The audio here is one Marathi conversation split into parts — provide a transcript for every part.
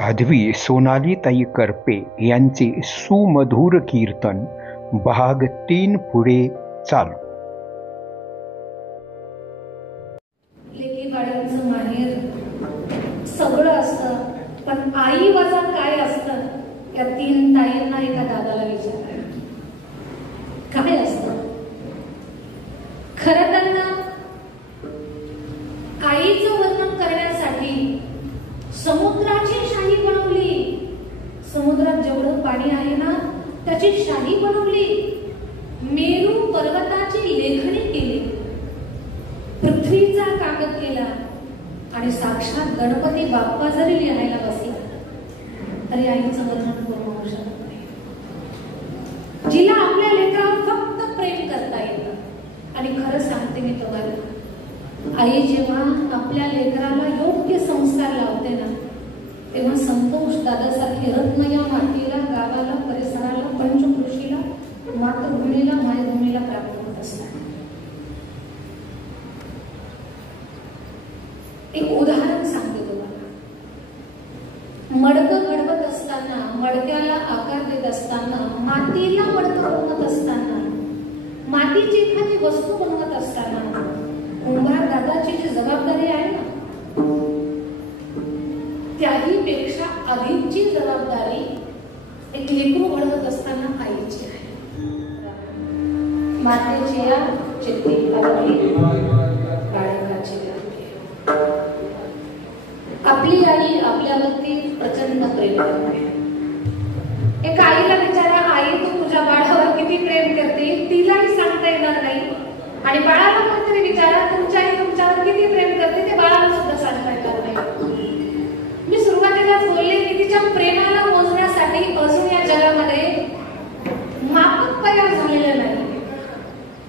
साध्वी सोनालीताई करपे यांचे सुमधुर कीर्तन भाग 3 पुढे चालू. लेकीवाड्यांचं माहेर सगळं असतं, पण आई वजा काय असतं या 3 ताईंना एका दादाला विचारा. काय असतं खरं तर ना, आईचं वर्णन करण्यासाठी समुद्राची शाही बनवली. समुद्रात जेवढं पाणी आहे ना त्याची शाही बनवली. मेरू पर्वताची लेखणी केली, पृथ्वीचा कागद केला आणि साक्षात गणपती बाप्पा जरी लिहायला बसला तरी आईचं वर्णन पूर्ण होऊ शकत नाही. जिला आपल्या लेकरावर फक्त प्रेम करता येतं. आणि खरं सांगते मी तुम्हाला, आई जेव्हा आपल्या लेकराला योग्य संस्कार लावते ना, तेव्हा संतोष दादासारखे रत्न या मातीला, गावाला, परिसराला, पंचकृषीला, मातृभूमीला, मायभूमीला प्राप्त होत असतात. एक उदाहरण सांगते तुम्हाला. मडकं घडवत असताना, मडक्याला आकार देत असताना, मातीला मडकं बनवत असताना, मातीची एखादी वस्तू बनवत असताना कुंभार दादाची जी जबाबदारी आहे ना, त्याही पेक्षा अधिकची जबाबदारी एक लेकरू घडवत असताना आईची आहे. मातेची या चित्ती बाळकाची. आपली आई आपल्यावरती प्रचंड प्रेम करते. एक आईला विचारा, आई तू तुझ्या बाळावर किती प्रेम करते, तिलाही सांगता येणार नाही. आणि बाळाला कोणतरी विचारा, तुमच्या आई तुमच्यावर किती प्रेम करते, ते बाळाला सुद्धा सांगता येणार नाही. मी सुरुवातीलाच बोलले की तिच्या प्रेमाला मोजण्यासाठी अजून या जगामध्ये मापक तयार झालेलं नाही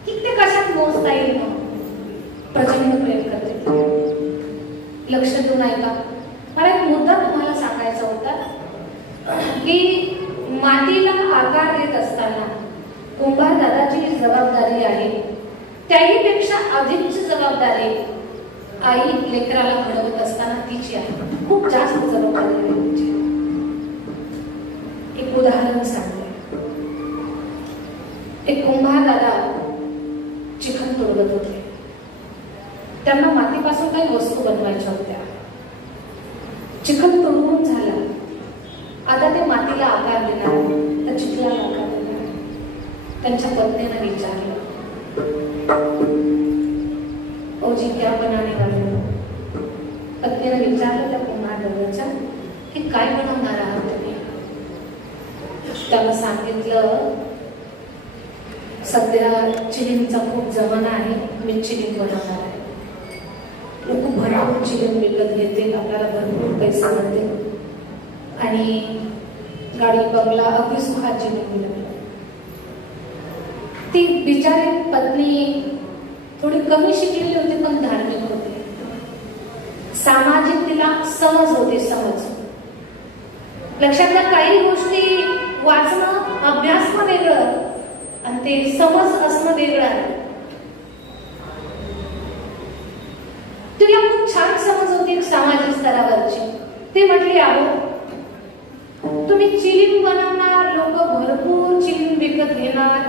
की ते कशात मोजता येईल. प्रचंड प्रेम करते. लक्ष देऊन ऐका. मला एक मुद्दा तुम्हाला सांगायचा होता की मातीला आकार देत असताना कुंभार दादाची जी जबाबदारी आहे त्याही पेक्षा अधिकची जबाबदारी आई लेकराला घडवत असताना तिची आहे. खूप जास्त जबाबदारी आहे तिची. एक उदाहरण सांगते. एक कुंभार दादा चिखल तोडत होते. त्यांना मातीपासून काही वस्तू बनवायच्या होत्या. चिखल तोडून झाला, आता ते मातीला आकार देणार, त्या चिखलाला आकार देणार. त्यांच्या पत्नीने विचारलं, ओ जी क्या बनाने वाले हो? पत्नीने विचारलं त्या कुंभार दादाच्या की काय बनवणार आहात तुम्ही? त्याला सांगितलं, सध्या चिलींचा खूप जमाना आहे, मी चिलीन बनवणार आहे. लोक भरपूर चिलीन विकत घेतील, आपल्याला भरपूर पैसे मिळतील आणि गाडी बंगला अगदी सुखात जीवन मिळेल. ती बिचारी पत्नी थोडी कमी शिकलेली होती पण धार्मिक होती. सामाजिक तिला समज होती. समज लक्षातल्या काही गोष्टी वाचणं, अभ्यासणं वेगळं आणि ते समज असणं वेगळं आहे. तिला खूप छान समज होती सामाजिक स्तरावरची. ती म्हटली, आहो तुम्ही चिलीन बनवणार, लोक भरपूर चिलीन विकत घेणार,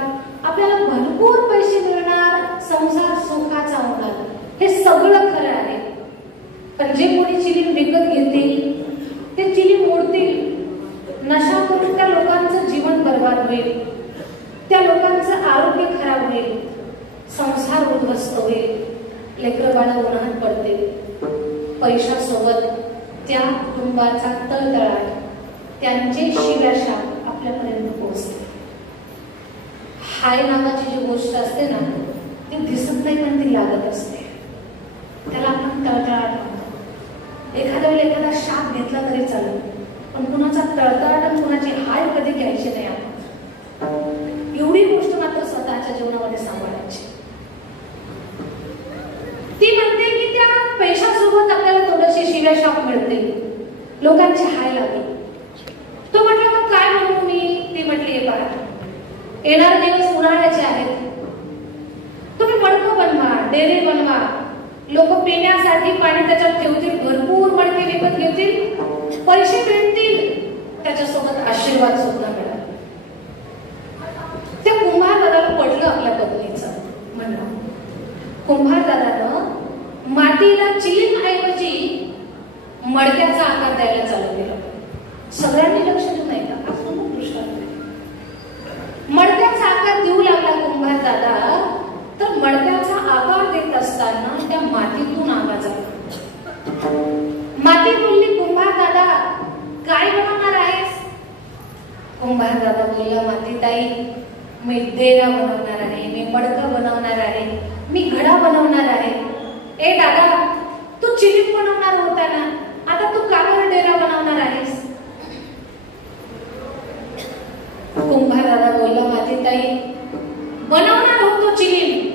आपल्याला भरपूर पैसे मिळणार, संसार सुखाचा होणार, हे सगळं खरं आहे. पण जे कोणी चिलीन विकत घेतील ते चिलीन मोडतील. नशा करून त्या लोकांचं जीवन बर्बाद होईल, त्या लोकांचं आरोग्य खराब होईल, संसार उद्ध्वस्त होईल, लेकरं बाळं उन्हात पडते. पैशासोबत त्या कुटुंबाचा तळतळाट, त्यांचे शिव्याशाप आपल्यापर्यंत पोहोचते. हाय नावाची जी गोष्ट असते ना, ती दिसत नाही पण ती लागत असते. त्याला आपण तळतळाट म्हणतो. एखाद्या वेळेला एखादा शाप घेतला तरी चालेल, पण कुणाचा तळतळाट आणि कुणाची हाय कधी घ्यायची नाही आपण. एवढी गोष्ट मात्र स्वतःच्या जीवनामध्ये सांभाळायची. ती म्हणते की त्या पैशासोबत आपल्याला थोडेसे शिव्याशाप मिळते, लोकांची हाय लागते. तो म्हटलं, मग काय म्हणू मी? ती म्हटली, हे बघा, येणारे दिवस उन्हाळ्याचे आहेत, तुम्ही मडकं बनवा, डेरे बनवा, लोक पिण्यासाठी पाणी त्याच्यात ठेवतील, भरपूर मडके विकत घेतील, पैसे मिळतील. त्याच्यासोबत आशीर्वाद सुद्धा मिळाला. त्या कुंभार दादाला पडलं आपल्या पत्नीचं म्हणणं. कुंभार दादानं मातीला चिलीम ऐवजी मडक्याचा आकार द्यायला चालू केला. सगळ्यांनी लक्ष देऊ नये का? मडक्याचा आकार देऊ लागला कुंभार दादा. तर मडक्याचा आकार देत असताना त्या मातीतून आवाज आला. माती बोलली, कुंभार दादा काय बनवणार आहेस? कुंभार दादा बोलला, माती ताई मी देरा बनवणार आहे, मी मडकं बनवणार आहे, मी घडा बनवणार आहे. ए दादा तू चिलीम बनवणार होता ना, आता तू का बरं डेरा बनवणार आहेस? कुंभार दादा बोलला, माती ताई बनवणार होतो चिलीम,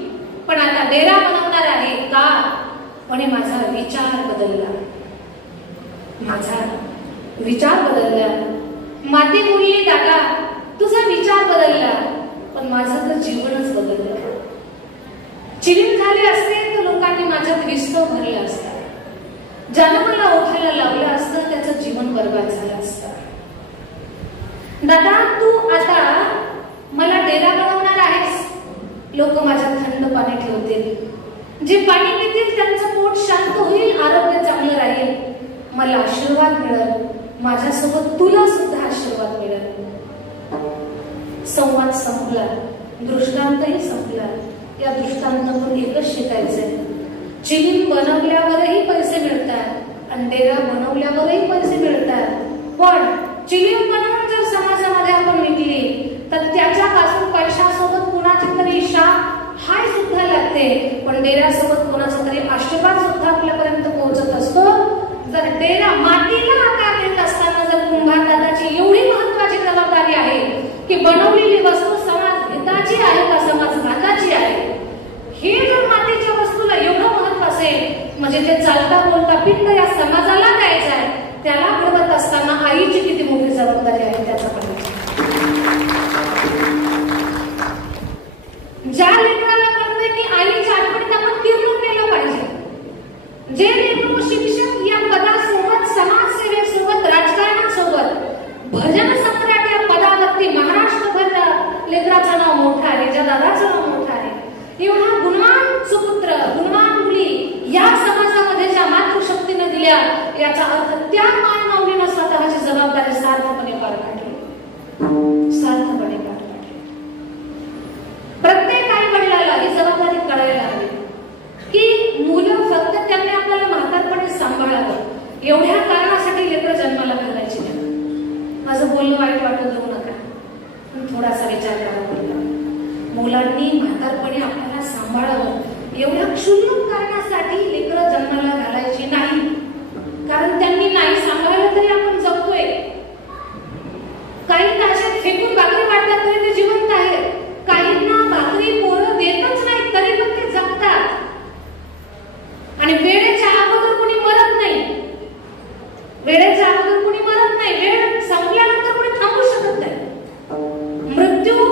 पण आता डेरा बनवणार आहे. का? म्हणे माझा विचार बदलला. माझा विचार बदलला. माती बोलली, दादा तुझा विचार बदलला, पण माझं तर जीवनच बदललं. चिलीम झाले असते तर लोकांनी माझ्यात विस्तव भरला असता. ज्यानं मला उठायला लावलं असतं त्याचं जीवन बर्बाद झालं असतं. दादा तू आता मला डेरा बनवणार आहेस. लोक माझ्यात थंड पाणी ठेवतील, जे पाणी पितील त्यांचं पोट शांत होईल, आरोग्य चांगलं राहील, मला आशीर्वाद मिळेल, माझ्यासोबत तुला सुद्धा आशीर्वाद मिळेल. संवाद संपला, दृष्टांतही संपला. या दृष्टांतातून एकच शिकायचंय, चिलीम बनवल्यावरही पैसे मिळतात आणि डेरा बनवल्यावरही पैसे मिळतात. पण चिलीम बनवून जर समाजामध्ये आपण विकली तर त्याच्यापासून पैशासोबत कुणाची तरी शाप हाय सुद्धा लागते, पण डेऱ्यासोबत कोणाचा तरी आशीर्वाद सुद्धा आपल्यापर्यंत पोहोचत असतो. जर डेरा मातीला आकार देत असताना जर कुंभार दादाची एवढी महत्वाची जबाबदारी आहे की बनवलेली वस्तू समाज हिताची आहे का समाज घाताची आहे, हे जर मातीच्या वस्तूला एवढं महत्व असेल, म्हणजे ते चालता बोलता पिंड या समाजाला द्यायचं आहे, त्याला घडवत असताना आईची किती मोठी जबाबदारी आहे त्याचा पण. ज्या लेकराला कळतंय की आईच्या आठवणीत आपण किरणून केलं पाहिजे, जे लेकरू शिक्षक या पदासोबत समाजसेवेसोबत राजकारणासोबत भजन सम्राट या पदावरती महाराष्ट्रभर लेकराचं नाव मोठं आहे, ज्या दादाचं नाव मोठं आहे, एवढा गुणवान सुपुत्र गुणवान मुली या समाजामध्ये ज्या मातृशक्तीने दिल्या, याचा अर्थ त्या मानवलीनं स्वतःची जबाबदारी सार्थपणे पार पाडली. सार्थपणे पार पाडली. प्रत्येक आई वडिलाला ही जबाबदारी कळायला हवी की मुलं फक्त त्यांनी आपल्याला म्हातारपणे सांभाळावं एवढ्या कारणासाठी लेकरं जन्माला घालायची नाही. माझं बोलणं वाईट वाटू देऊ नका, पण थोडासा विचार करा. मुलांनी म्हातारपणे आपल्याला सांभाळावं एवढ्या क्षुल्लक कारणासाठी लेकरं जन्माला घालायची नाही, कारण त्यांनी नाही सांभाळलं तरी आपण जगतोय. काही ताशात फेकून भाकरी वाटतात तरी ते जिवंत आहेत, काहींना भाकरी पोरं देतच नाही तरी पण ते जगतात. आणि वेळेच्या अगोदर कोणी मरत नाही, वेळेच्या अगोदर कोणी मरत नाही, वेळ संपल्यानंतर कोणी थांबू शकत नाही. मृत्यू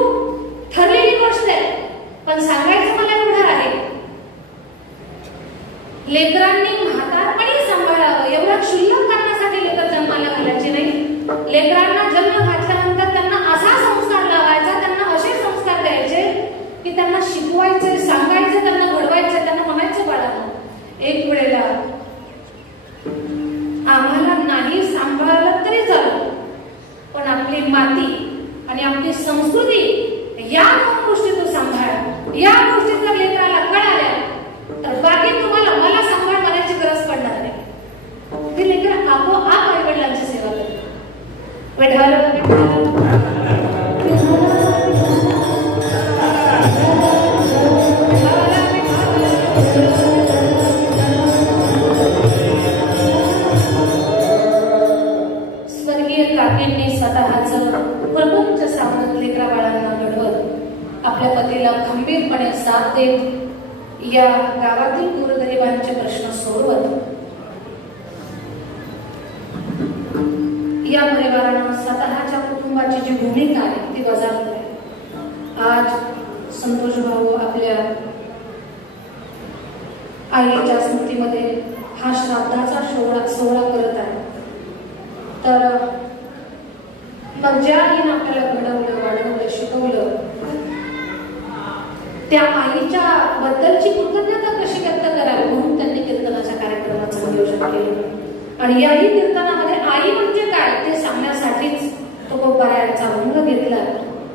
ठरलेली गोष्ट आहे, पण सांगायचं मला एवढं आहे, लेकरांनी म्हातारपणी सांभाळावं एवढ्या क्षुल्लक कारणासाठी लेकर जन्माला घालायचे नाही. लेकरांना जन्म घातल्यानंतर त्यांना असा संस्कार लावायचा, त्यांना असे संस्कार द्यायचे की त्यांना शिकवायचे, सांगायचे, त्यांना घडवायचे, त्यांना म्हणायचं बाळांनो एक वेळेला आम्हाला नाही सांभाळलं तरी चालतं, पण आपली माती आणि आपली संस्कृती या दोन गोष्टी तू सांभाळ. या गोष्टी जर लेकराला कळाल्या तर बाकी तुम्हाला मला सांभाळ करायची गरज पडणार नाही. ते लेकर आपोआप आई वडिलांची सेवा करतात. स्वर्गीय काकींनी स्वतःचं प्रपंच सावरत लेकरा बाळांना घडवत आपल्या पतीला खंबीरपणे साथ देत या गावातील गोरगरिबांचे प्रश्न सोडवत या परिवारानं स्वतःच्या कुटुंबाची जी भूमिका आहे ती बजावत आहे. आज संतोष भाऊ आपल्या आईच्या स्मृतीमध्ये हा श्राद्धाचा सोहळा करत आहे. तर ज्या आईनं आपल्याला घडवलं, वाढवलं, शिकवलं, त्या आईच्या बद्दलची कृतज्ञता कशी व्यक्त करावी म्हणून त्यांनी कीर्तनाच्या कार्यक्रमाचं नियोजन केलं. आणि याही कीर्तनामध्ये आई म्हणजे काय ते सांगण्यासाठीच तुकोबा यांचा अभंग घेतला.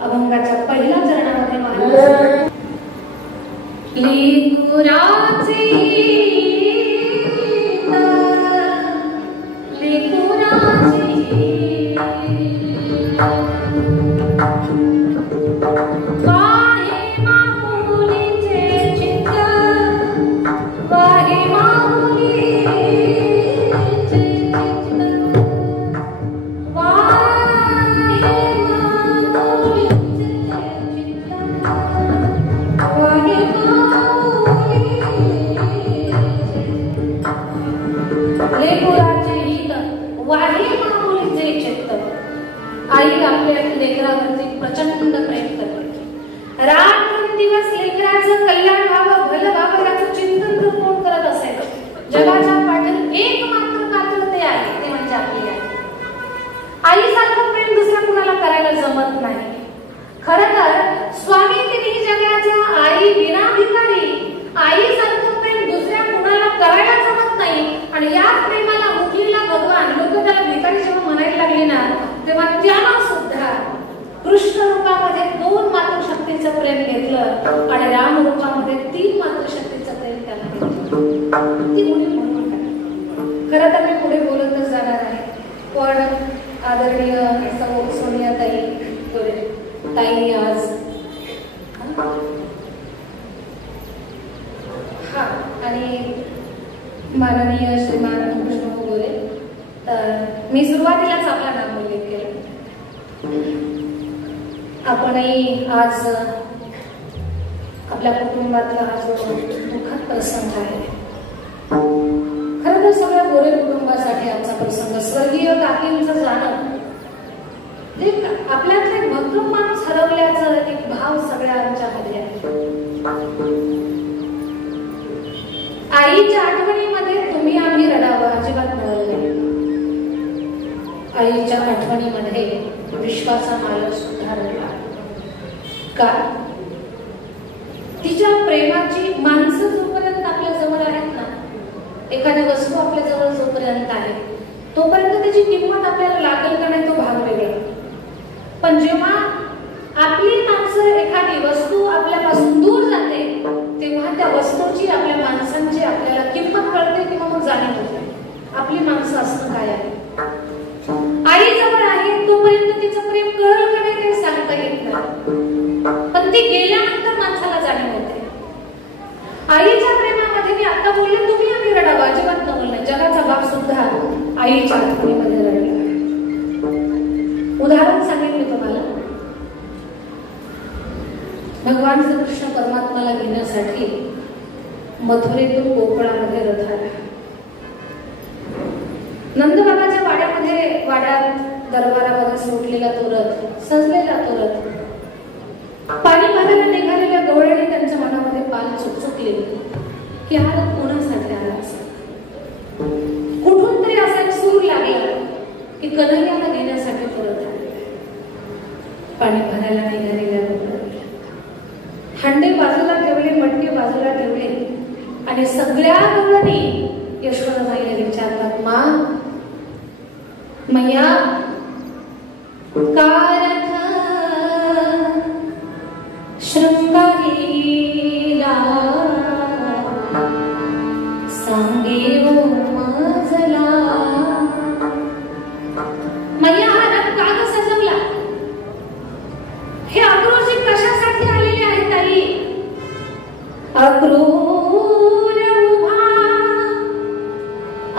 अभंगाच्या पहिल्या चरणामध्ये महाराज लेकुराचे आई आपल्या लेकरावरती प्रचंड प्रेम करते. रात्रंदिवस लेकराचं कल्याण व्हावं, भलं व्हावं याचं चिंतन कोण करत असेल. जगाच्या पाठीत एकमात्र पात्र ते आहे, ते म्हणजे आपली आई. आईसारखं प्रेम दुसऱ्या कुणाला करायला जमत नाही. खरं तर स्वामी तिन्ही जगाच्या आई विना भिकारी, आईसारखं प्रेम दुसऱ्या कुणाला करायला जमत नाही. आणि या प्रेमाला मुलीला भगवान लोक त्याला भिकारी जेव्हा म्हणायला लागली ना, तेव्हा त्याला सुद्धा कृष्ण रूपामध्ये 2 मातृशक्तीचं प्रेम घेतलं आणि राम रूपामध्ये 3 मातृशक्तीचं प्रेम त्याला घेतलं. ती मुली म्हणून खरं तर मी पुढे बोलतच जाणार आहे, पण आदरणीय सोनियाताई ताई आज आणि माननीय श्रीमान कृष्ण गोरे, तर मी सुरुवातीलाच आपला नाम उल्लेख केला. आपणही आज आपल्या कुटुंबातला हा जो दुःखद प्रसंग आहे, खरं तर सगळ्या गोरे कुटुंबासाठी आमचा प्रसंग. स्वर्गीय काकींचं जाणं ते आपल्यातला एक भक्कम माणूस हरवल्याचा एक भाव सगळ्यांच्यामध्ये आहे. आईच्या आठवणीमध्ये तुम्ही आम्ही रडावं अजिबात मिळालं नाही. आईच्या आठवणीमध्ये विश्वाचा मालक सुद्धा रडला. का? तिच्या प्रेमाची माणसं जोपर्यंत आपल्या जवळ आहेत ना, एखादी वस्तू आपल्या जवळ जोपर्यंत आहे तोपर्यंत त्याची किंमत आपल्याला लागेल का नाही तो भाग वेगळा. पण जेव्हा आपली माणसं एखादी वस्तू आपल्यापासून दूर जाते तेव्हा त्या वस्तूची, आपल्या माणसांची आपल्याला किंमत कळते किंवा मग जाणीव होते. आपली माणसं असणं काय आहे. आई जवळ आहे तोपर्यंत तिचं प्रेम कळलं का नाही ते सांगता येत नाही, पण ती गेल्यानंतर माणसाला जाणीव होते. आईच्या प्रेमामध्ये मी आता बोलले तुम्ही आम्ही रडावं अजिबात न बोलणं. जगाचा बाप सुद्धा आईच्या आठवणीमध्ये रडला. उदाहरण सांगेन मी तुम्हाला. भगवान श्रीकृष्ण परमात्माला घेण्यासाठी मथुरेतून गोकुळामध्ये रथ आला. नंदबाबाच्या वाड्यात दरबारामध्ये सुटलेला तो रथ, सजलेला तो रथ, पाणी भरायला निघालेल्या गवळणी त्यांच्या मनामध्ये पाल चुकचुकले की हा रथ कोणासाठी आला असेल. कुठून तरी असा एक सूर लागला की कन्हैयाला घेण्यासाठी तो रथ आला. पाणी भरायला निघालेल्या गवळणी हंडे बाजूला ठेवले, मटके बाजूला ठेवले आणि सगळ्या गवळणी यशोदाबाईला विचारतात, मा मैया कारथ शृंगारीला सांगे वो मजला. मैया हा रथ का ग सजवला? हे अक्रोशी कशासाठी आलेले आहेत आई? अक्रोर उभा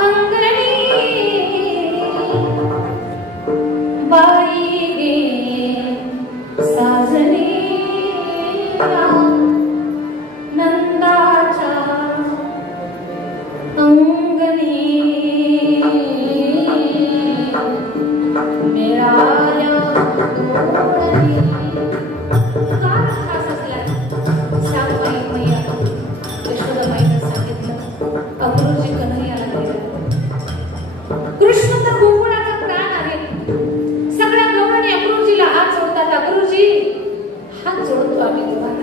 अंगणी बाई हात जोडतो आम्ही तुम्हाला.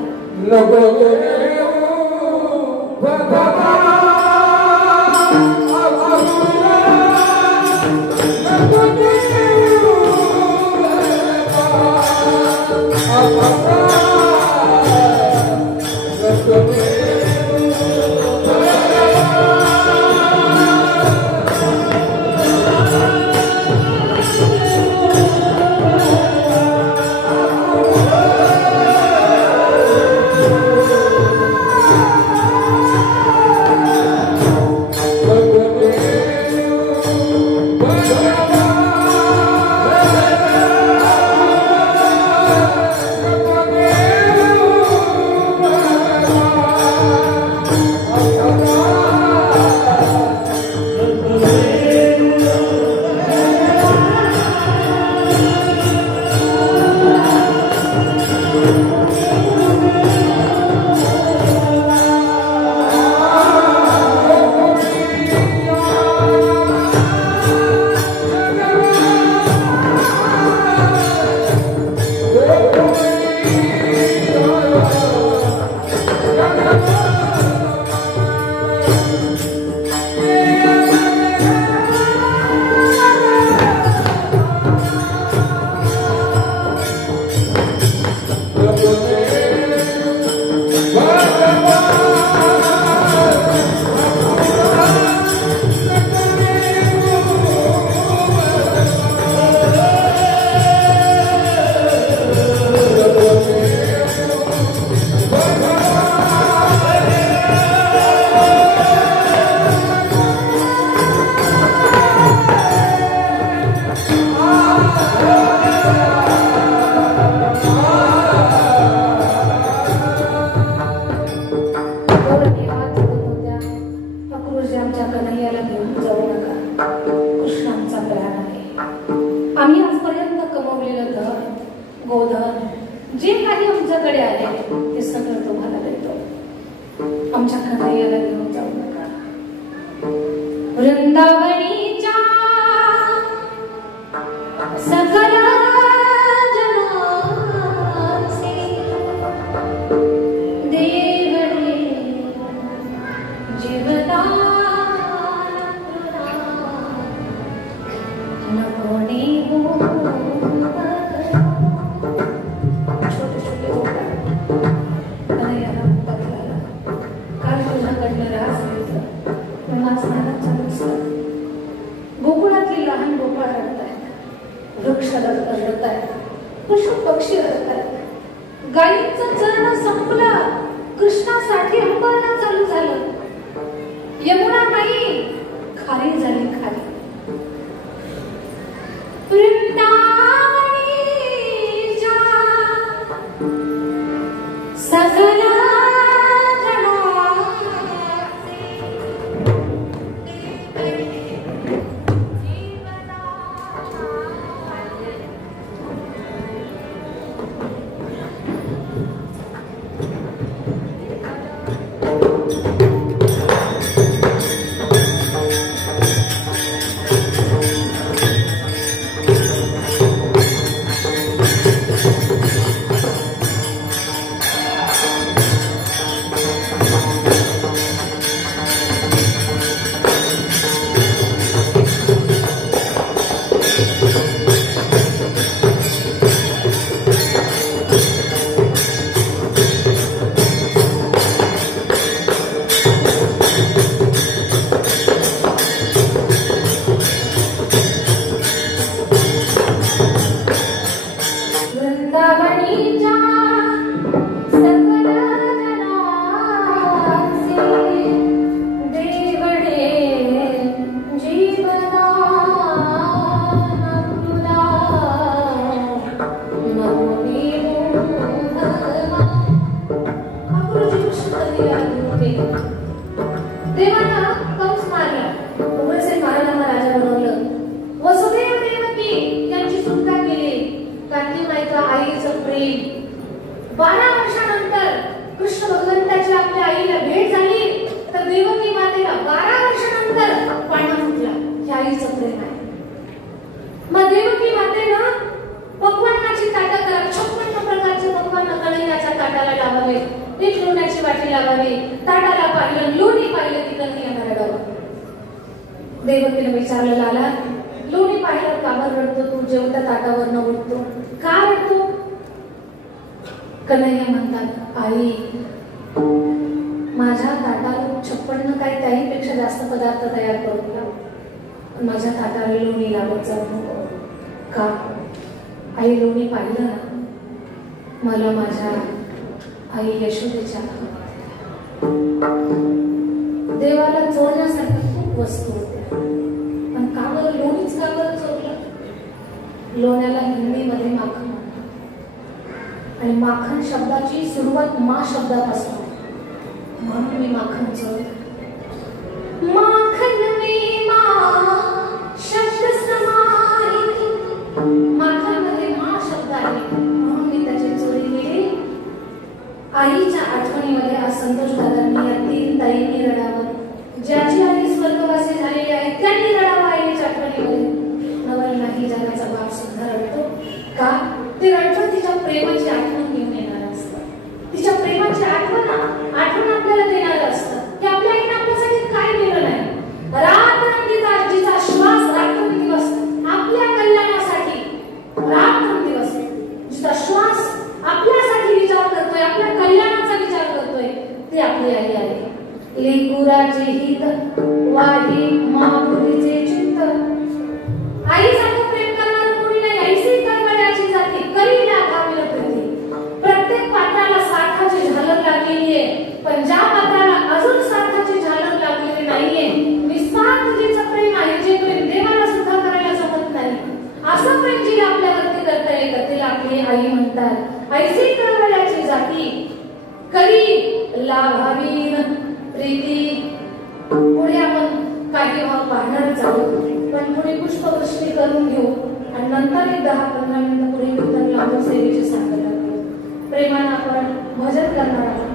जे काही आमच्याकडे आहे ते सगळं तुम्हाला देतो. आमच्या खरंयाला घेऊन जाऊ नका. वृंदावनीच्या सकल जनाचे देवळे जीवदान नको नेऊ. गोकुळातली लहान गोपाळ रडतायत, वृक्ष रडतायत, पशु पक्षी रडतायत. गायींचं चरण संपलं, कृष्णासाठी अंबाला चालू झालं. यमुना नाही खाली झाली खाली. वृंदावनीच्या सकल पाहिलं, लोणी पाहिलं की कन्हैया रडावा. देवकीने विचारलं, लाला लोणी पाहिलं का बरं रडतो तू, जेवत्या ताटावर न उठतो, का रडतो? कन्हैया म्हणतात, आई माझ्या ताटावर 56 काही त्याहीपेक्षा जास्त पदार्थ तयार करून लाव, माझ्या ताटाला लोणी लागत जाऊ नको. का? आई लोणी पाहिलं ना, मला माझ्या आई यशोदेच्या देवाला चोरण्यासारख्या खूप वस्तू होत्या, पण का बरं लोणीच का बरं चोरलं? लोण्याला हिंदीमध्ये माखन म्हणतात आणि माखन शब्दाची सुरुवात मा शब्दापासून, म्हणून मी माखन चोरलं. माखन में माँ शब्द समाहित, माखन मध्ये मा शब्द आहे म्हणून मी त्याची चोरी केली. आईच्या आठवणीमध्ये आज संतोष दादांनी या 3 ताईंनी रडावं, ज्याची आई स्वर्गवासी झालेली आहे त्यांनी रडावं आईच्या आठवणीमध्ये. नवल नाही जगाचा बाप सुद्धा रडतो. का? ते रडतं तिच्या प्रेमाची आठवण घेऊन येणार असतं, तिच्या प्रेमाची आठवण आपल्याला देणार असतं की आपल्या आईने आपल्यासाठी काय केलं नाही. रात्रंदिवस जिचा श्वास रात्रंदिवस आपल्या कल्याणासाठी, रात्रंदिवस जिचा श्वास आपल्यासाठी विचार करतोय, आपल्या कल्याणाचा विचार करतोय, ती आपली आई आहे. लेकुराचे हित वाही माऊलीचे चित्त, आईसारखं प्रेम करणारं कोणी नाही. ऐसी करवड्याची जाती करीला भाविल प्रीती. प्रत्येक पात्राला साठाची झालर लागलेली आहे, पण ज्या पात्राला अजून साठाची झालर लागलेली नाहीये, निस्वार्थ जिचं प्रेम आहे, जे प्रेम देवाला सुद्धा करायला जमत नाही, असं प्रेम जिला आपल्यावरती करता येतं, तिला आपली आई म्हणतात. ऐसी करवड्याची जाती करी लाभावीन प्रीती. पुढे आपण काही भाग पाहणारच आहोत, पण पुढे पुष्पवृष्टी करून घेऊ आणि नंतर एक 10-15 मिनिटं पुढे कीर्तन लावून सेवेची सांगता. प्रेमानं आपण भजन करणार आहोत.